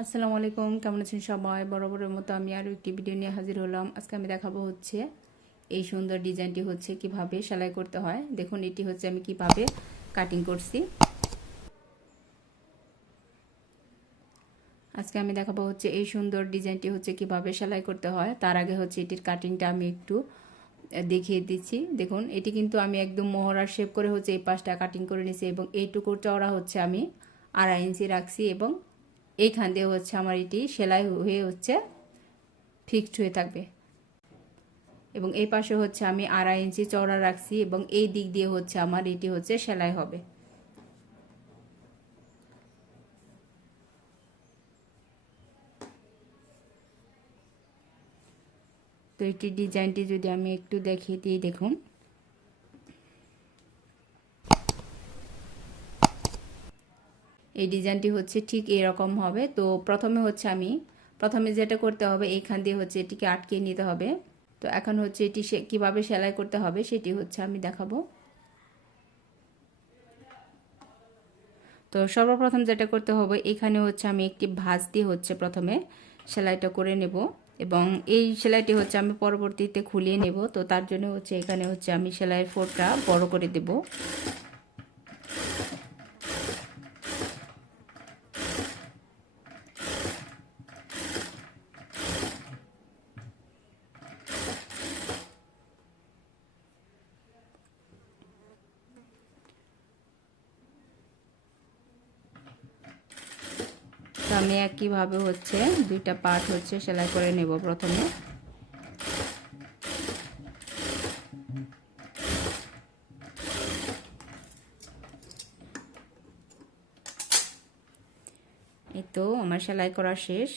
আসসালামু আলাইকুম, কেমন আছেন সবাই? বরাবরের মতো আমি আরও একটি ভিডিও নিয়ে হাজির হলাম। আজকে আমি দেখাবো হচ্ছে এই সুন্দর ডিজাইনটি হচ্ছে কিভাবে সেলাই করতে হয়। দেখুন, এটি হচ্ছে আমি কিভাবে কাটিং করছি। আজকে আমি দেখাবো হচ্ছে এই সুন্দর ডিজাইনটি হচ্ছে কিভাবে সেলাই করতে হয়। তার আগে হচ্ছে এটির কাটিংটা আমি একটু দেখিয়ে দিচ্ছি। দেখুন, এটি কিন্তু আমি একদম মোহরার শেপ করে হচ্ছে এই পাশটা কাটিং করে নিয়েছি এবং এইটুকু চওড়া হচ্ছে আমি 2.5 ইঞ্চি রাখছি এবং এইখান দিয়ে হচ্ছে আমার এটি সেলাই হয়ে হচ্ছে ফিক্সড হয়ে থাকবে এবং এই পাশে হচ্ছে আমি 2.5 ইঞ্চি চওড়া রাখছি এবং এই দিক দিয়ে হচ্ছে আমার এটি হচ্ছে সেলাই হবে। তো এটি ডিজাইনটি যদি আমি একটু দেখিয়ে দিই, দেখুন এই ডিজাইনটি হচ্ছে ঠিক এরকম হবে। তো প্রথমে যেটা করতে হবে, এইখান দিয়ে হচ্ছে এটিকে আটকে নিতে হবে। তো এখন হচ্ছে এটি কিভাবে সেলাই করতে হবে সেটি হচ্ছে আমি দেখাবো। তো সর্বপ্রথম যেটা করতে হবে, এখানে হচ্ছে আমি একটি ভাঁজ দিয়ে হচ্ছে প্রথমে সেলাইটা করে নেব এবং এই সেলাইটি হচ্ছে আমি পরবর্তীতে খুলিয়ে নেব। তো তার জন্য হচ্ছে এখানে হচ্ছে আমি সেলাইয়ের ফোঁটা বড় করে দেব। তো আমি একইভাবে হচ্ছে দুইটা পার্ট হচ্ছে সেলাই করে নেব প্রথমে। এই তো আমার সেলাই করা শেষ।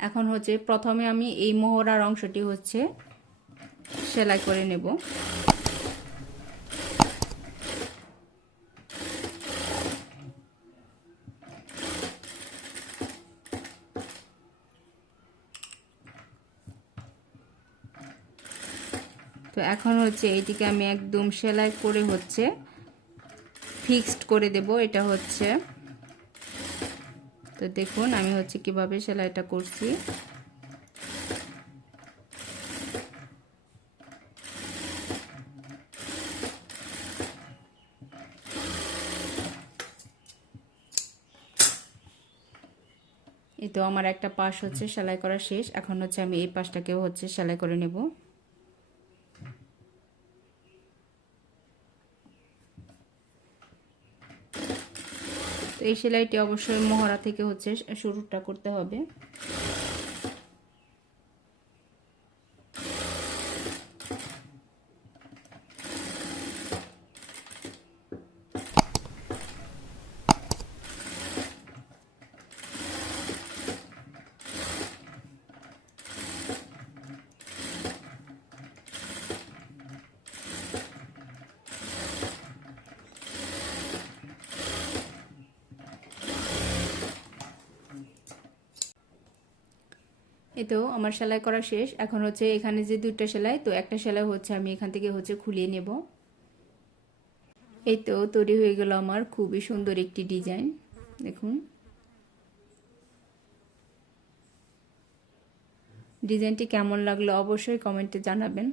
এখন হচ্ছে প্রথমে আমি এই মোহরার অংশটি হচ্ছে সেলাই করে নেব। তো এখন হচ্ছে এইটিকে আমি একদম সেলাই করে হচ্ছে ফিক্সড করে দেব। এটা হচ্ছে, তো দেখুন আমি হচ্ছে কিভাবে সেলাইটা করছি। এই তো আমার একটা পাশ হচ্ছে সেলাই করা শেষ। এখন হচ্ছে আমি এই পাশটাকেও হচ্ছে সেলাই করে নেব। তো এই সেলাইটি অবশ্যই মোহরা থেকে হচ্ছে শুরুটা করতে হবে। এই তো আমার সেলাই করা শেষ। এখন হচ্ছে এখানে যে দুইটা সেলাই, তো একটা সেলাই হচ্ছে আমি এখান থেকে হচ্ছে খুলিয়ে নেব। এই তো তৈরি হয়ে গেল আমার খুবই সুন্দর একটি ডিজাইন। দেখুন ডিজাইনটি কেমন লাগলো অবশ্যই কমেন্টে জানাবেন।